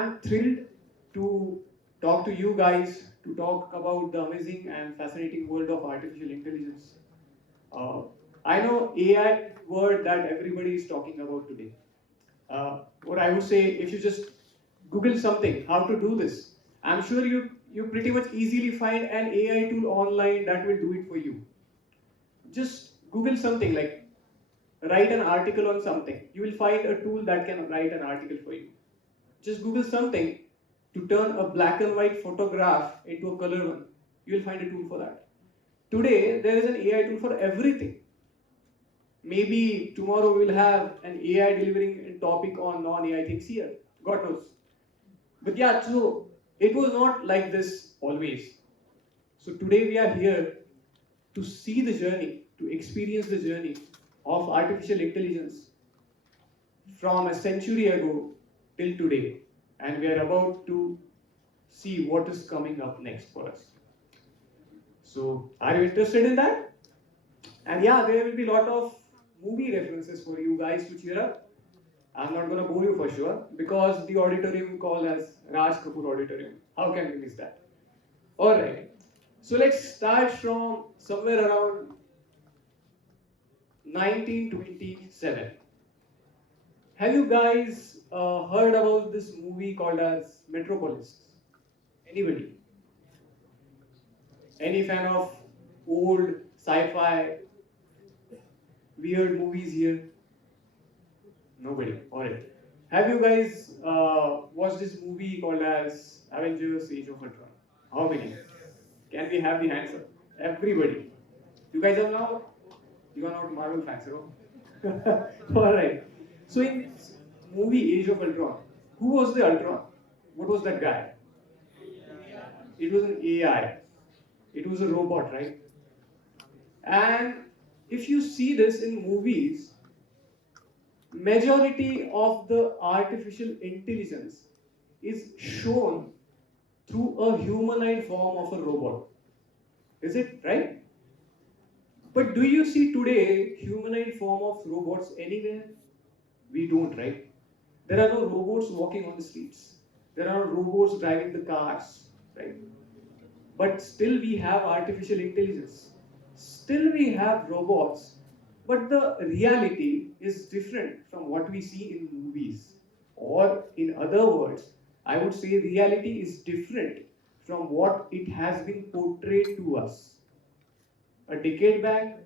am thrilled to talk to you guys to talk about the amazing and fascinating world of artificial intelligence. Uh, I know AI word that everybody is talking about today. What I would say, if you just Google something, how to do this, I'm sure you pretty much easily find an AI tool online that will do it for you. Just Google something like write an article on something. You will find a tool that can write an article for you. Just Google something to turn a black and white photograph into a color one. You will find a tool for that. Today, there is an AI tool for everything. Maybe tomorrow we'll have an AI delivering a topic on non-AI things here. God knows. But yeah, so it was not like this always. So today we are here to see the journey, to experience the journey of artificial intelligence from a century ago till today. And we are about to see what is coming up next for us. So, are you interested in that? And yeah, there will be a lot of movie references for you guys to cheer up. I'm not going to bore you for sure because the auditorium called as Raj Kapoor Auditorium. How can we miss that? Alright, so let's start from somewhere around 1927. Have you guys heard about this movie called as Metropolis? Anybody? Any fan of old sci-fi, weird movies here? Nobody. Alright. Have you guys watched this movie called as Avengers Age of Ultron? How many? Can we have the hands up? Everybody. You guys are now? You are not Marvel fans, no? Alright. So in this movie Age of Ultron, who was the Ultron? What was that guy? It was an AI. It was a robot, right? And if you see this in movies, majority of the artificial intelligence is shown through a humanoid form of a robot. Is it right? But do you see today humanoid form of robots anywhere? We don't, right? There are no robots walking on the streets. There are no robots driving the cars, right? But still we have artificial intelligence. Still we have robots. But the reality is different from what we see in movies. Or in other words, I would say reality is different from what it has been portrayed to us. A decade back,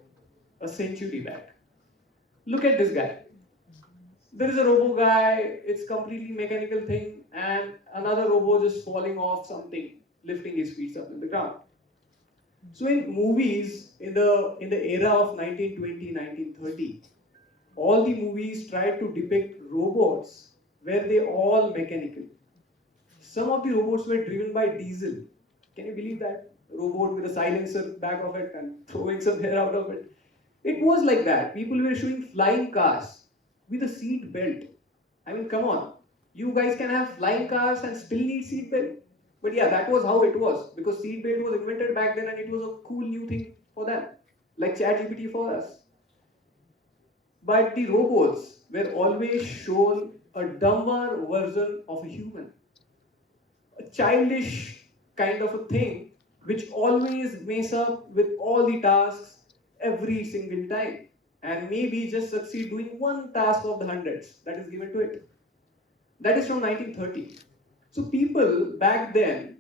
a century back. Look at this guy. There is a robo guy, it's completely mechanical thing, and another robo just falling off something, lifting his feet up in the ground. So in movies, in the era of 1920, 1930, all the movies tried to depict robots where they all mechanical. Some of the robots were driven by diesel. Can you believe that? Robot with a silencer back of it and throwing some hair out of it. It was like that. People were showing flying cars with a seat belt. I mean, come on. You guys can have flying cars and still need seat belt. But yeah, that was how it was because seat belt was invented back then and it was a cool new thing for them, like ChatGPT for us. But the robots were always shown a dumber version of a human, a childish kind of a thing which always mess up with all the tasks every single time and maybe just succeed doing one task of the hundreds that is given to it. That is from 1930. So people back then,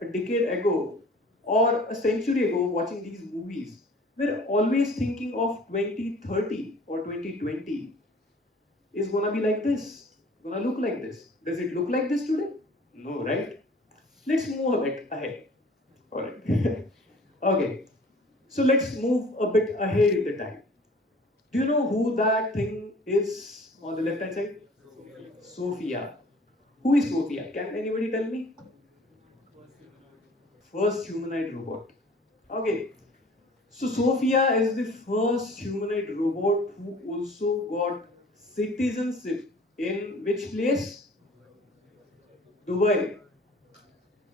a decade ago or a century ago watching these movies were always thinking of 2030 or 2020 is gonna be like this, gonna look like this. Does it look like this today? No, right? Let's move a bit ahead. Alright. Okay. So let's move a bit ahead in the time. Do you know who that thing is on the left hand side? Sophia. Who is Sophia? Can anybody tell me? First humanoid robot. Okay. So Sophia is the first humanoid robot who also got citizenship in which place? Dubai.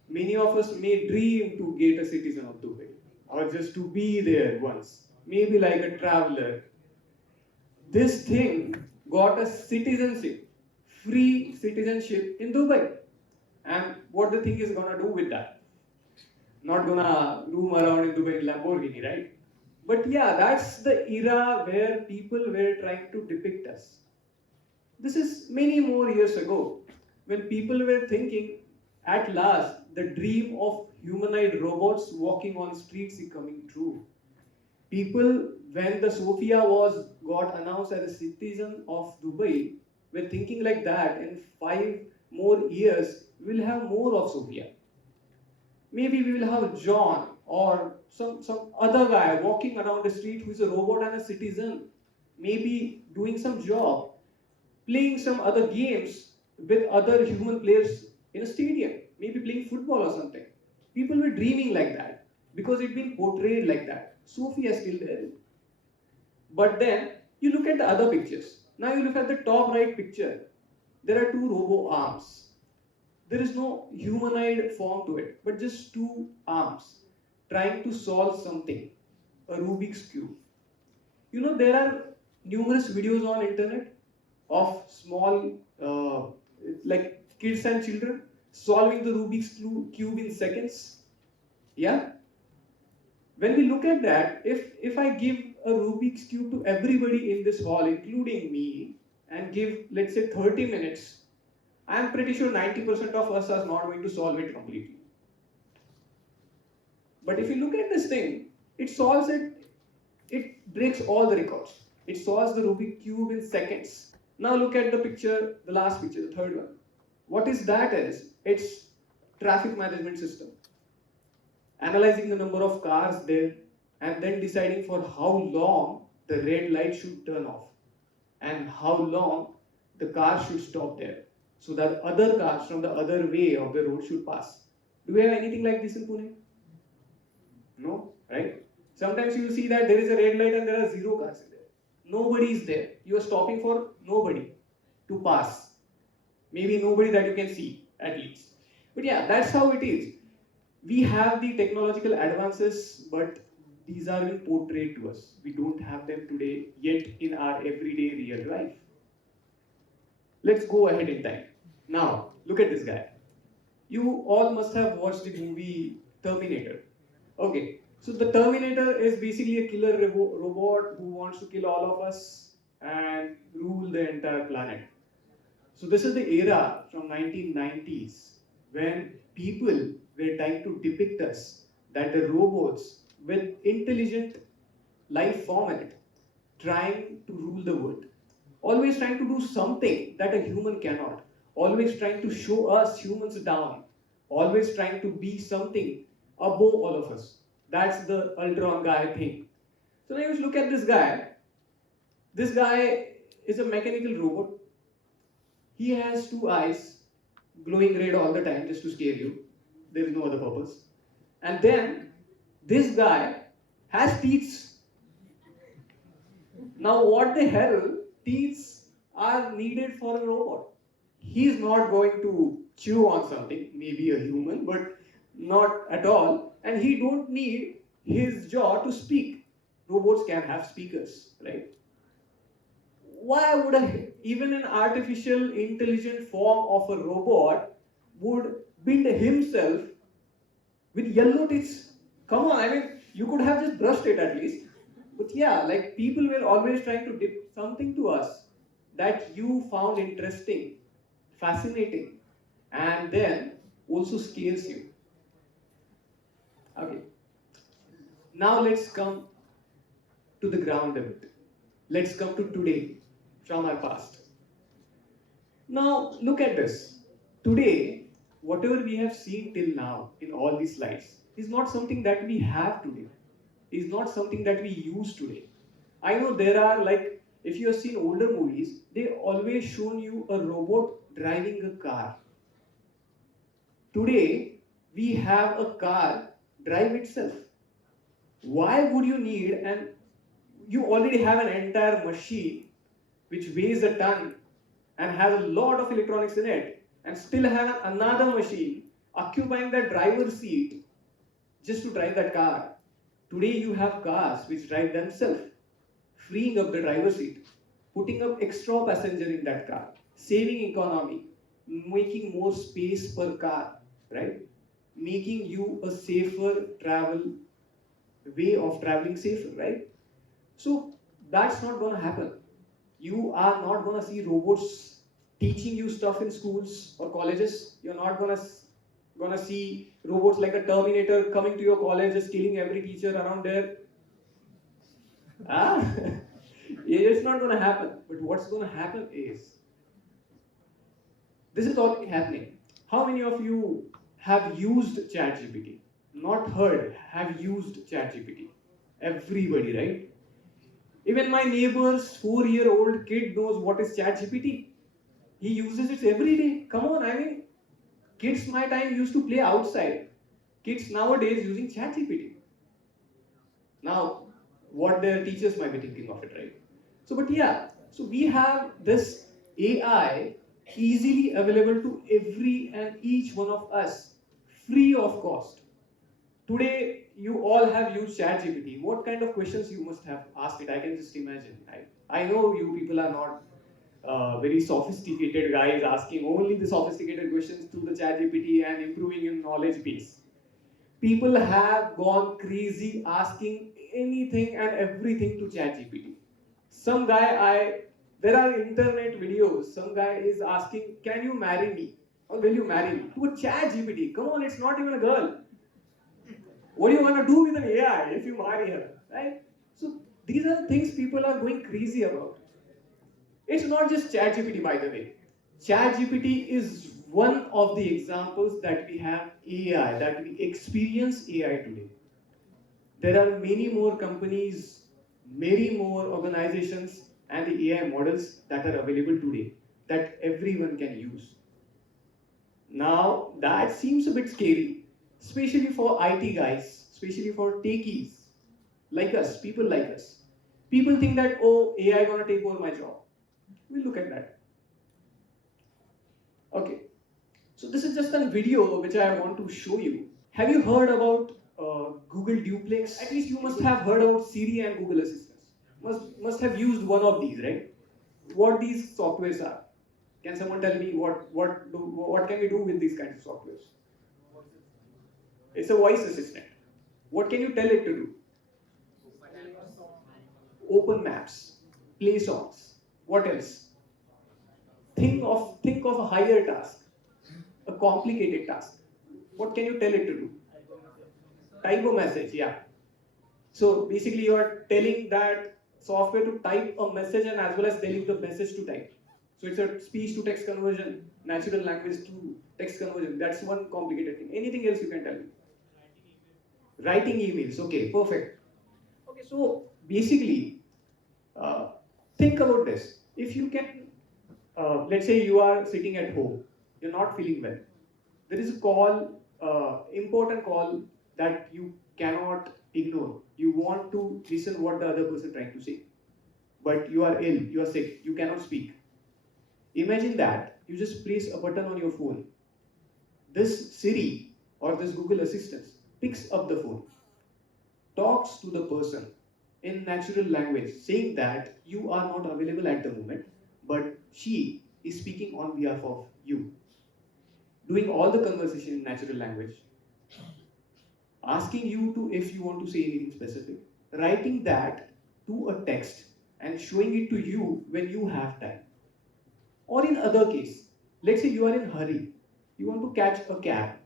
Many of us may dream to get a citizen of Dubai or just to be there once, maybe like a traveler. This thing got a citizenship, free citizenship in Dubai. And what the thing is gonna do with that? Not gonna roam around in Dubai in Lamborghini, right? But yeah, that's the era where people were trying to depict us. This is many more years ago when people were thinking, at last, the dream of humanoid robots walking on streets is coming true. People, when the Sophia was got announced as a citizen of Dubai, were thinking like that. In 5 more years, we'll have more of Sophia. Maybe we will have John or some other guy walking around the street who's a robot and a citizen, maybe doing some job, playing some other games with other human players in a stadium, maybe playing football or something. People were dreaming like that because it's been portrayed like that. Sophia is still there. But then you look at the other pictures. Now you look at the top right picture. There are two robo arms. There is no humanoid form to it, but just two arms trying to solve something, a Rubik's cube. You know, there are numerous videos on internet of small, like kids and children solving the Rubik's cube in seconds. Yeah. When we look at that, if I give a Rubik's cube to everybody in this hall, including me, and give, let's say, 30 minutes, I'm pretty sure 90% of us are not going to solve it completely. But if you look at this thing, it solves it, it breaks all the records. It solves the Rubik's cube in seconds. Now look at the picture, the last picture, the third one. What is that is? It's traffic management system. Analyzing the number of cars there and then deciding for how long the red light should turn off and how long the car should stop there so that other cars from the other way of the road should pass. Do we have anything like this in Pune? No, right? Sometimes you will see that there is a red light and there are 0 cars in there. Nobody is there. You are stopping for nobody to pass. Maybe nobody that you can see at least. But yeah, that's how it is. We have the technological advances, but these are being portrayed to us. We don't have them today yet in our everyday real life. Let's go ahead in time. Now, look at this guy. You all must have watched the movie Terminator. Okay, so the Terminator is basically a killer robot who wants to kill all of us and rule the entire planet. So this is the era from 1990s when people were trying to depict us that the robots with intelligent life form in it, trying to rule the world, always trying to do something that a human cannot, always trying to show us humans down, always trying to be something above all of us. That's the Ultron guy thing. So now you look at this guy. This guy is a mechanical robot. He has 2 eyes, glowing red all the time just to scare you. There is no other purpose. And then this guy has teeth. Now what the hell teeth are needed for a robot? He's not going to chew on something, maybe a human, but not at all. And he don't need his jaw to speak. Robots can have speakers, right? Why would even an artificial intelligent form of a robot would build himself with yellow teeth? Come on, I mean, you could have just brushed it at least. But yeah, like people were always trying to dip something to us that you found interesting, fascinating, and then also scares you. Okay. Now let's come to the ground a bit. Let's come to today from our past. Now look at this. Today, whatever we have seen till now in all these slides is not something that we have today. Is not something that we use today. I know there are, like, if you have seen older movies, they always shown you a robot driving a car. Today, we have a car drive itself. Why would you need, and you already have an entire machine which weighs a ton and has a lot of electronics in it, and still have another machine occupying the driver's seat just to drive that car. Today you have cars which drive themselves, freeing up the driver's seat, putting up extra passenger in that car, saving economy, making more space per car, right? Making you a safer travel way of traveling safer, right? So that's not going to happen. You are not going to see robots teaching you stuff in schools or colleges. You're not going to see robots like a Terminator coming to your college, just killing every teacher around there. Ah, it's not going to happen. But what's going to happen is this is already happening. How many of you have used ChatGPT? Not heard, have used ChatGPT. Everybody, right? Even my neighbor's 4-year-old kid knows what is ChatGPT. He uses it every day. Come on, I mean, kids my time used to play outside. Kids nowadays using ChatGPT. Now, what their teachers might be thinking of it, right? So, but yeah, so we have this AI easily available to every and each one of us, free of cost. Today, you all have used ChatGPT. What kind of questions you must have asked it? I can just imagine. I know you people are not very sophisticated guys asking only the sophisticated questions to the ChatGPT and improving your knowledge base. People have gone crazy asking anything and everything to ChatGPT. Some guy, there are internet videos. Some guy is asking, "Can you marry me?" or "Will you marry me?" to a ChatGPT. Come on, it's not even a girl. What do you want to do with an AI if you marry her, right? So these are things people are going crazy about. It's not just ChatGPT, by the way. ChatGPT is one of the examples that we have AI, that we experience AI today. There are many more companies, many more organizations, and the AI models that are available today that everyone can use. Now, that seems a bit scary, especially for IT guys, especially for techies like us, people like us. People think that, oh, AI gonna take over my job. We'll look at that. Okay, so this is just a video which I want to show you. Have you heard about Google Duplex? At least you must have heard about Siri and Google Assistants. Must have used one of these, right? What these softwares are? Can someone tell me what can we do with these kinds of softwares? It's a voice assistant. What can you tell it to do? Open maps, play songs. What else? Think of a higher task, a complicated task. What can you tell it to do? Type a message, yeah. So basically you are telling that software to type a message and as well as telling the message to type. So it's a speech to text conversion, natural language to text conversion. That's one complicated thing. Anything else you can tell me? Writing emails, okay, perfect. Okay, so basically, uh, think about this. If you can, let's say you are sitting at home, you're not feeling well. There is a call, important call that you cannot ignore. You want to listen what the other person trying to say, but you are ill, you are sick, you cannot speak. Imagine that you just press a button on your phone. This Siri or this Google Assistant picks up the phone, talks to the person in natural language, saying that you are not available at the moment, but she is speaking on behalf of you, doing all the conversation in natural language, asking you to if you want to say anything specific, writing that to a text and showing it to you when you have time. Or in other case, let's say you are in a hurry, you want to catch a cab,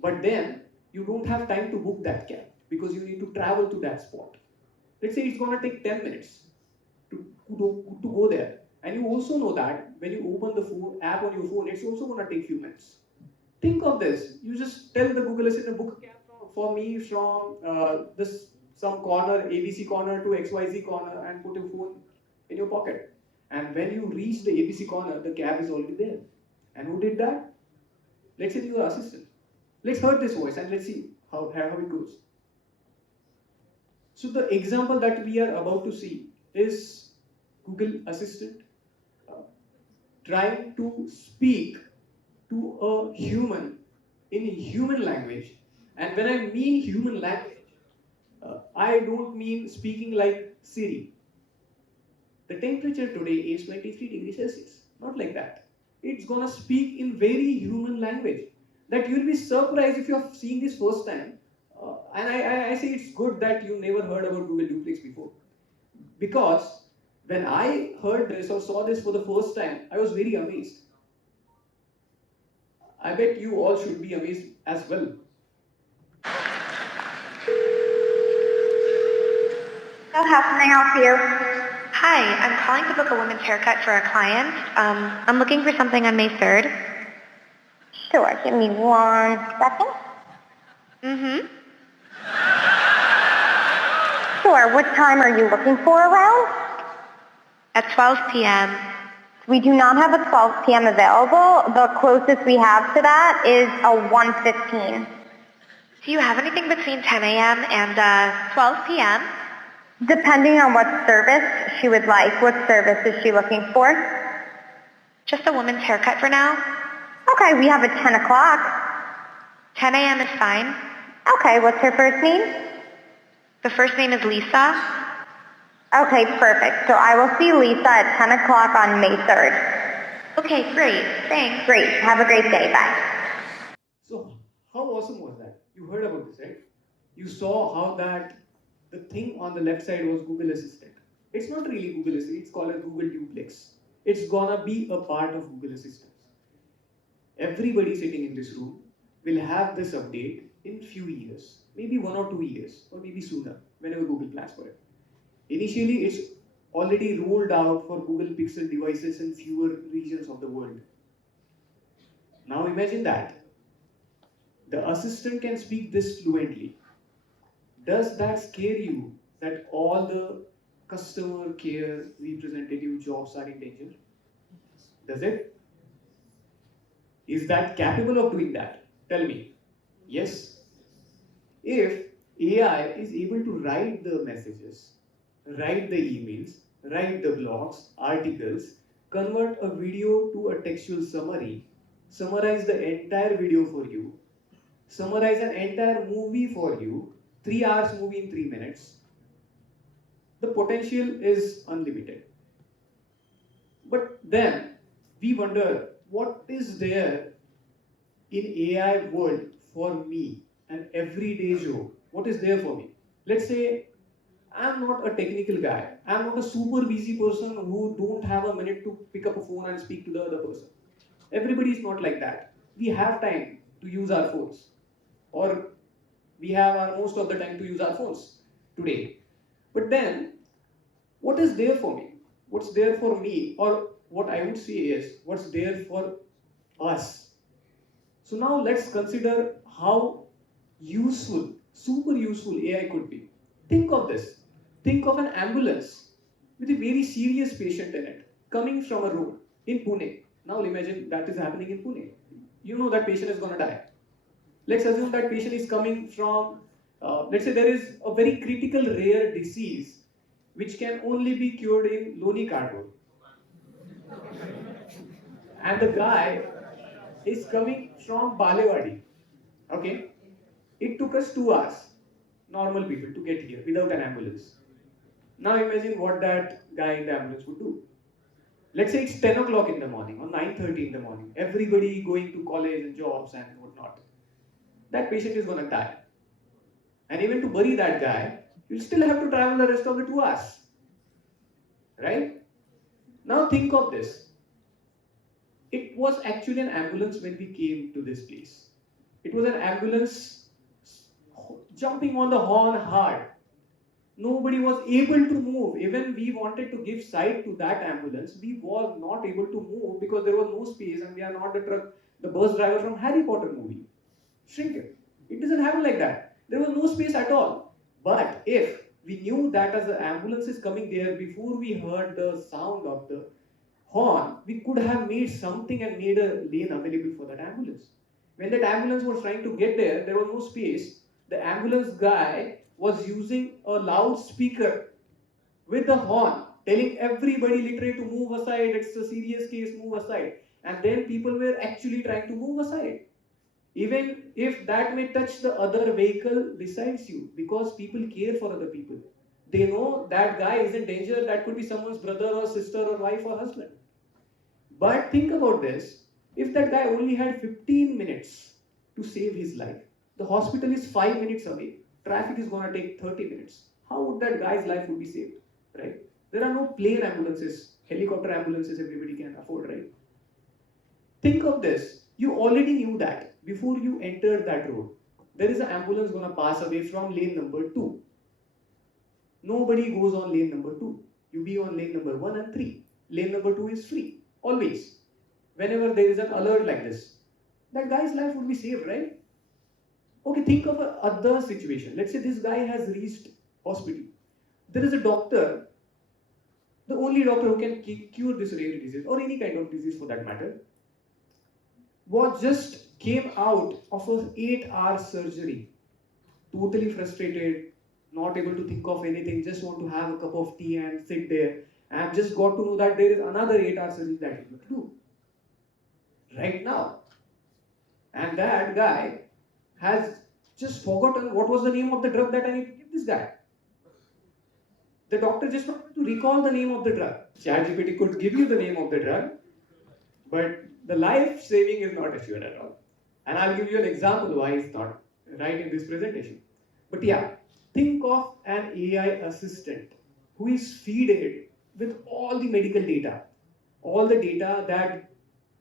but then you don't have time to book that cab because you need to travel to that spot. Let's say it's going to take 10 minutes to go there. And you also know that when you open the phone, app on your phone, it's also going to take few minutes. Think of this. You just tell the Google Assistant, book a cab for me from this some corner, ABC corner to XYZ corner, and put your phone in your pocket. And when you reach the ABC corner, the cab is already there. And who did that? Let's say your assistant. Let's hear this voice and let's see how it goes. So the example that we are about to see is Google Assistant uh, trying to speak to a human in human language. And when I mean human language, I don't mean speaking like Siri. The temperature today is 23 degrees Celsius. Not like that. It's gonna speak in very human language that you'll be surprised if you're seeing this first time. And I say it's good that you never heard about Google Duplex before, because when I heard this or saw this for the first time, I was very amazed. I bet you all should be amazed as well. So how can I help you? Hi, I'm calling to book a woman's haircut for a client. I'm looking for something on May 3rd. Sure, give me 1 second. Sure, what time are you looking for around? At 12 p.m. We do not have a 12 p.m. available. The closest we have to that is a 1:15. Do you have anything between 10 a.m. and 12 p.m.? Depending on what service she would like. What service is she looking for? Just a woman's haircut for now. Okay, we have a 10 o'clock. 10 a.m. is fine. Okay, what's her first name? The first name is Lisa. Okay, perfect. So I will see Lisa at 10 o'clock on May 3rd. Okay, great. Thanks. Great. Have a great day. Bye. So, how awesome was that? You heard about this, right? You saw how that the thing on the left side was Google Assistant. It's not really Google Assistant, it's called a Google Duplex. It's gonna be a part of Google Assistant. Everybody sitting in this room will have this update in few years, maybe 1 or 2 years, or maybe sooner, whenever Google plans for it. Initially, it's already rolled out for Google Pixel devices in fewer regions of the world. Now imagine that. The assistant can speak this fluently. Does that scare you that all the customer care representative jobs are in danger? Does it? Is that capable of doing that? Tell me. Yes? If AI is able to write the messages, write the emails, write the blogs, articles, convert a video to a textual summary, summarize the entire video for you, summarize an entire movie for you, 3 hours movie in 3 minutes, the potential is unlimited. But then we wonder what is there in AI world for me, an everyday Joe? What is there for me? Let's say I'm not a technical guy. I'm not a super busy person who don't have a minute to pick up a phone and speak to the other person. Everybody is not like that. We have time to use our phones, or we have our most of the time to use our phones today. But then, what is there for me? What's there for me? Or what I would say is, what's there for us? So now let's consider how useful, super useful AI could be. Think of this. Think of an ambulance with a very serious patient in it, coming from a road in Pune. Now imagine that is happening in Pune. You know that patient is going to die. Let's assume that patient is coming from, let's say there is a very critical rare disease which can only be cured in Loni Cardo. And the guy is coming from Balewadi. Okay? It took us 2 hours, normal people, to get here without an ambulance. Now imagine what that guy in the ambulance would do. Let's say it's 10 o'clock in the morning or 9:30 in the morning. Everybody going to college and jobs and whatnot. That patient is going to die. And even to bury that guy, you'll still have to travel the rest of the 2 hours. Right? Now think of this. It was actually an ambulance when we came to this place. It was an ambulance jumping on the horn hard. Nobody was able to move. Even we wanted to give sight to that ambulance, we were not able to move because there was no space, and we are not the bus driver from Harry Potter movie. Shrink it. It doesn't happen like that. There was no space at all. But if we knew that as the ambulance is coming there, before we heard the sound of the horn, we could have made something and made a lane available for that ambulance. When that ambulance was trying to get there, there was no space. The ambulance guy was using a loudspeaker with the horn, telling everybody literally to move aside, it's a serious case, move aside. And then people were actually trying to move aside. Even if that may touch the other vehicle besides you, because people care for other people. They know that guy is in danger, that could be someone's brother or sister or wife or husband. But think about this, if that guy only had 15 minutes to save his life, the hospital is 5 minutes away, traffic is going to take 30 minutes, how would that guy's life would be saved, right? There are no plane ambulances, helicopter ambulances everybody can afford, right? Think of this, you already knew that before you entered that road. There is an ambulance going to pass away from lane number 2. Nobody goes on lane number 2. You be on lane number 1 and 3. Lane number 2 is free, always. Whenever there is an alert like this, that guy's life would be saved, right? Okay, think of a other situation. Let's say this guy has reached hospital. There is a doctor, the only doctor who can cure this rare disease or any kind of disease for that matter, was just came out of an 8-hour surgery, totally frustrated, not able to think of anything, just want to have a cup of tea and sit there, and just got to know that there is another 8-hour surgery that he must do right now. And that guy has just forgotten what was the name of the drug that I need to give this guy. The doctor just wanted to recall the name of the drug. ChatGPT could give you the name of the drug, but the life saving is not assured at all. And I'll give you an example why it's not right in this presentation. But yeah, think of an AI assistant who is fed with all the medical data, all the data that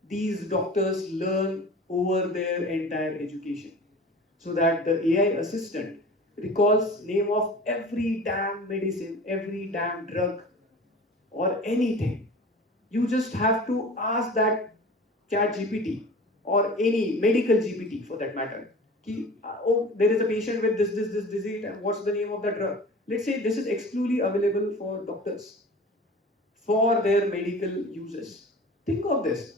these doctors learn over their entire education, so that the AI assistant recalls name of every damn medicine, every damn drug or anything. You just have to ask that chat GPT or any medical GPT for that matter. Oh, there is a patient with this disease and what's the name of that drug? Let's say this is exclusively available for doctors for their medical uses. Think of this.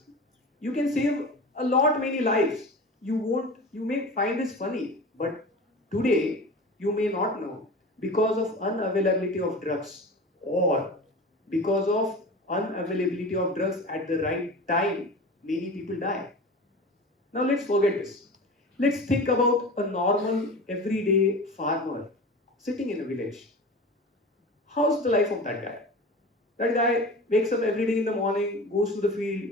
You can save a lot many lives. You may find this funny, but today you may not know, because of unavailability of drugs or because of unavailability of drugs at the right time, many people die. Now let's forget this. Let's think about a normal everyday farmer sitting in a village. How's the life of that guy? That guy wakes up every day in the morning, goes to the field,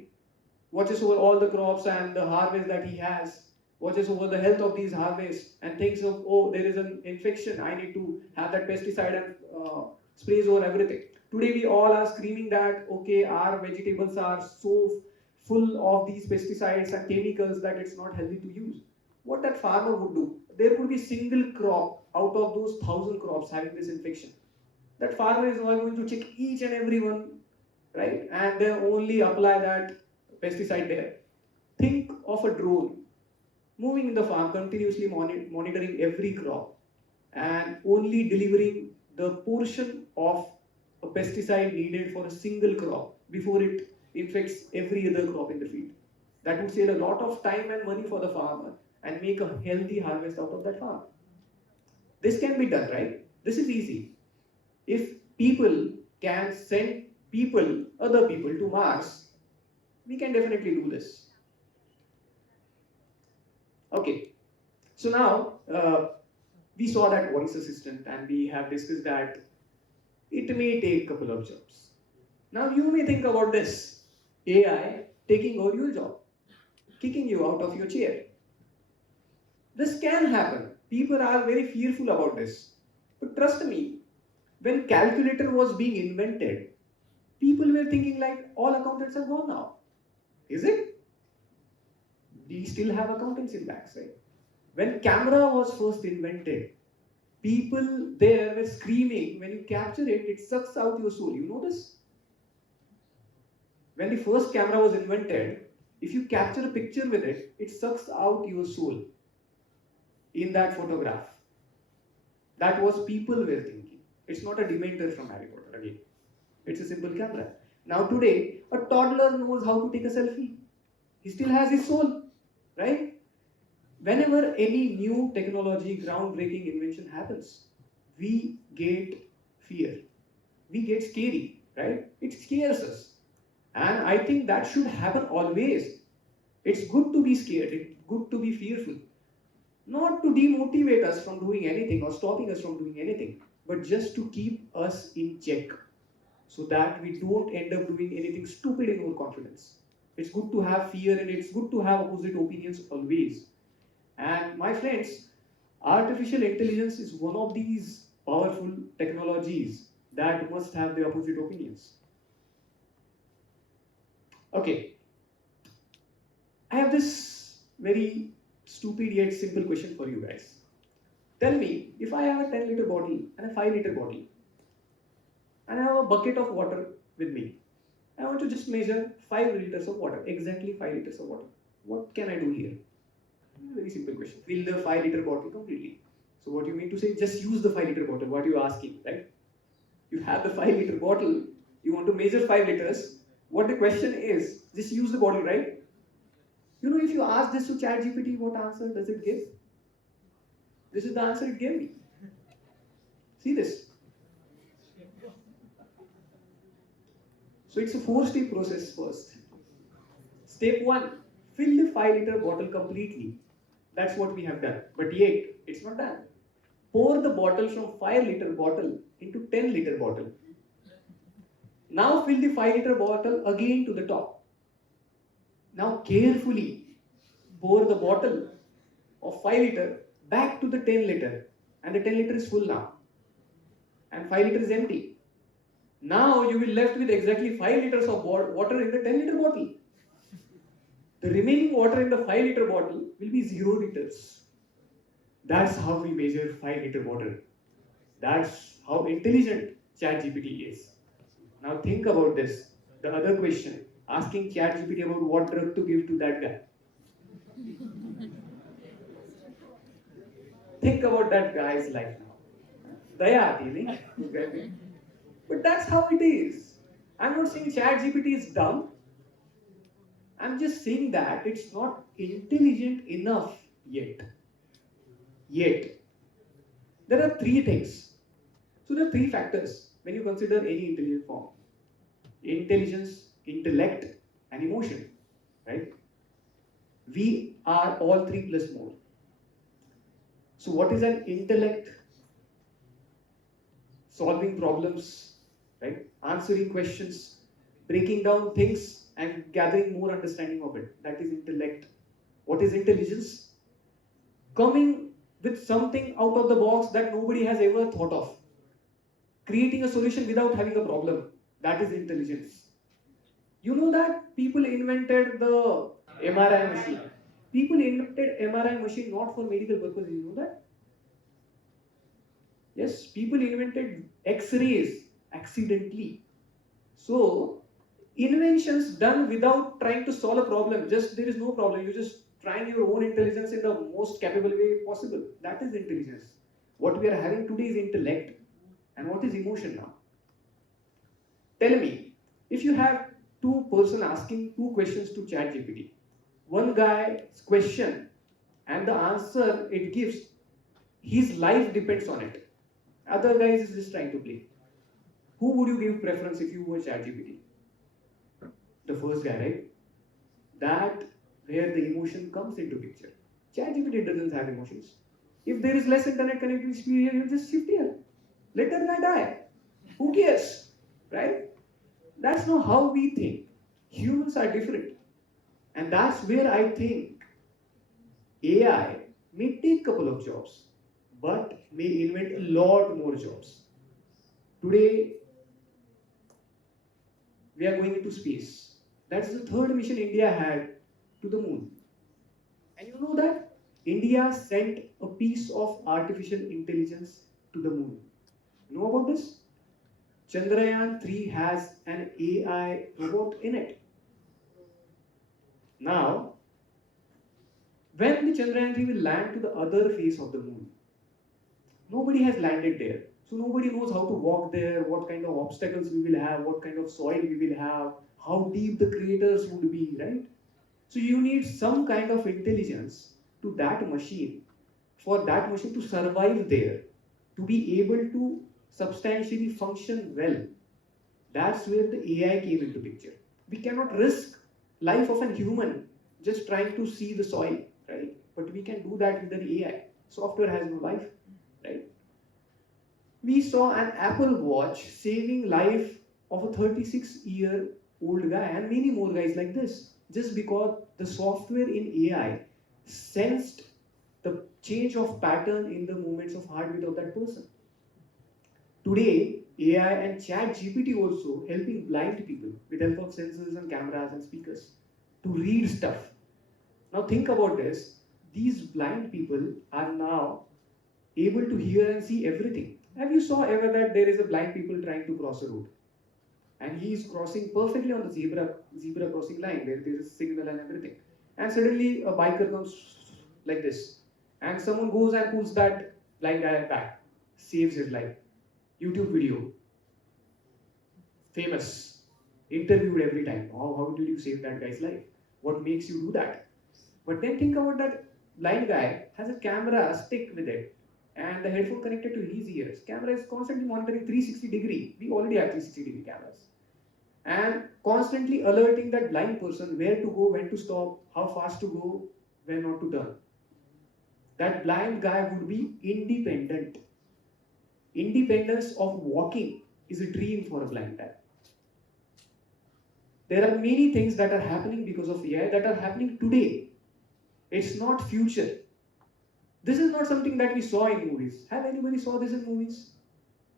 watches over all the crops and the harvest that he has, watches over the health of these harvests, and thinks of, oh, there is an infection, I need to have that pesticide and sprays over everything. Today we all are screaming that, okay, our vegetables are so full of these pesticides and chemicals that it's not healthy to use. What that farmer would do, there would be a single crop out of those 1,000 crops having this infection. That farmer is not going to check each and every one, right? And then only apply that pesticide there. Think of a drone moving in the farm, continuously monitoring every crop and only delivering the portion of a pesticide needed for a single crop before it infects every other crop in the field. That would save a lot of time and money for the farmer and make a healthy harvest out of that farm. This can be done, right? This is easy. If people can send other people to Mars, we can definitely do this. Okay, so now we saw that voice assistant and we have discussed that it may take a couple of jobs. Now you may think about this, AI taking over your job, kicking you out of your chair. This can happen. People are very fearful about this. But trust me, when calculator was being invented, people were thinking like all accountants are gone now. Is it? We still have accountants in banks, right? When camera was first invented, people there were screaming, when you capture it, it sucks out your soul. You know this? When the first camera was invented, if you capture a picture with it, it sucks out your soul in that photograph. That was people were thinking. It's not a Dementor from Harry Potter again. It's a simple camera. Now today, a toddler knows how to take a selfie. He still has his soul, right? Whenever any new technology, groundbreaking invention happens, we get fear. We get scary, right? It scares us. And I think that should happen always. It's good to be scared. It's good to be fearful. Not to demotivate us from doing anything or stopping us from doing anything, but just to keep us in check so that we don't end up doing anything stupid in our confidence. It's good to have fear and it's good to have opposite opinions always. And my friends, artificial intelligence is one of these powerful technologies that must have the opposite opinions. Okay, I have this very stupid yet simple question for you guys. Tell me, if I have a 10-liter bottle and a 5-liter bottle, and I have a bucket of water with me, I want to just measure 5 liters of water, exactly 5 liters of water. What can I do here? Very simple question. Fill the 5-liter bottle completely. So what you mean to say, just use the 5-liter bottle, what you are asking, right? You have the 5-liter bottle, you want to measure 5 liters. What the question is, just use the bottle, right? You know, if you ask this to ChatGPT, what answer does it give? This is the answer it gave me. See this? So it's a 4-step process first. Step 1, fill the 5-liter bottle completely. That's what we have done. But yet, it's not done. Pour the bottle from 5-liter bottle into 10-liter bottle. Now fill the 5-liter bottle again to the top. Now carefully pour the bottle of 5-liter back to the 10-liter. And the 10-liter is full now. And 5-liter is empty. Now you will left with exactly 5 liters of water in the 10-liter bottle. The remaining water in the 5-liter bottle will be 0 liters. That's how we measure 5-liter water. That's how intelligent ChatGPT is. Now think about this. The other question, asking ChatGPT about what drug to give to that guy. Think about that guy's life now. Daya aati nahi? But that's how it is. I'm not saying ChatGPT is dumb. I'm just saying that it's not intelligent enough yet. There are 3 things. So there are 3 factors when you consider any intelligent form. Intelligence, intellect, and emotion. Right? We are all 3 plus more. So what is an intellect? Solving problems, right? Answering questions, breaking down things and gathering more understanding of it. That is intellect. What is intelligence? Coming with something out of the box that nobody has ever thought of. Creating a solution without having a problem. That is intelligence. You know that people invented the MRI machine. People invented MRI machine not for medical purposes, you know that? Yes, people invented X-rays accidentally. So, inventions done without trying to solve a problem, just there is no problem, you just trying your own intelligence in the most capable way possible. That is intelligence. What we are having today is intellect. And what is emotion now? Tell me, if you have 2 person asking 2 questions to ChatGPT, one guy's question and the answer it gives, his life depends on it. Other guys is just trying to play. Who would you give preference if you were ChatGPT? The first guy, right? That where the emotion comes into picture. ChatGPT doesn't have emotions. If there is less internet connectivity here, you just shift here. Let that guy die. Who cares? Right? That's not how we think. Humans are different. And that's where I think AI may take a couple of jobs, but may invent a lot more jobs. Today, we are going into space. That's the 3rd mission India had to the moon. And you know that India sent a piece of artificial intelligence to the moon. You know about this? Chandrayaan 3 has an AI robot in it. Now, when the Chandrayaan 3 will land to the other face of the moon, nobody has landed there. So nobody knows how to walk there, what kind of obstacles we will have, what kind of soil we will have, how deep the craters would be, right? So you need some kind of intelligence to that machine, for that machine to survive there, to be able to substantially function well. That's where the AI came into picture. We cannot risk life of a human just trying to see the soil, right? But we can do that with an AI. Software has no life, right? We saw an Apple Watch saving life of a 36-year-old guy and many more guys like this. just because the software in AI sensed the change of pattern in the movements of heartbeat of that person. Today, AI and chat GPT also helping blind people with help of sensors and cameras and speakers to read stuff. Now think about this. These blind people are now able to hear and see everything. Have you saw ever that there is a blind people trying to cross a road? And he is crossing perfectly on the zebra crossing line where there is a signal and everything. And suddenly a biker comes like this. And someone goes and pulls that blind guy back, saves his life. YouTube video, famous, interviewed every time. How did you save that guy's life? What makes you do that? But then think about that blind guy has a camera stick with it and the headphone connected to his ears. Camera is constantly monitoring 360-degree. We already have 360-degree cameras. And constantly alerting that blind person where to go, when to stop, how fast to go, when not to turn. That blind guy would be independent. Independence of walking is a dream for a blind guy. There are many things that are happening because of AI that are happening today. It's not future. This is not something that we saw in movies. Have anybody saw this in movies?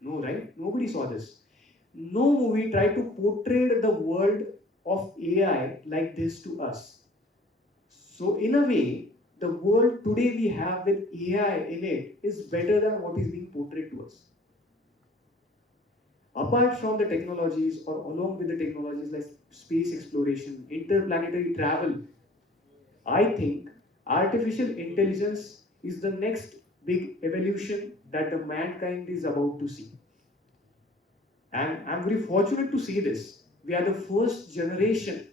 No, right? Nobody saw this. No movie tried to portray the world of AI like this to us. So in a way, the world today we have with AI in it is better than what is being portrayed to us. Apart from the technologies or along with the technologies like space exploration, interplanetary travel, I think artificial intelligence is the next big evolution that the mankind is about to see. And I'm very fortunate to see this. We are the first generation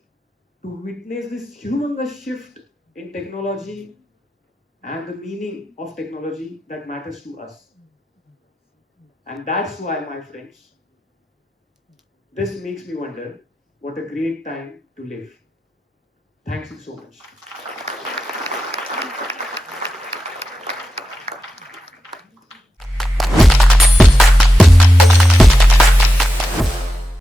to witness this humongous shift in technology and the meaning of technology that matters to us. And that's why, my friends, this makes me wonder what a great time to live. Thanks you so much.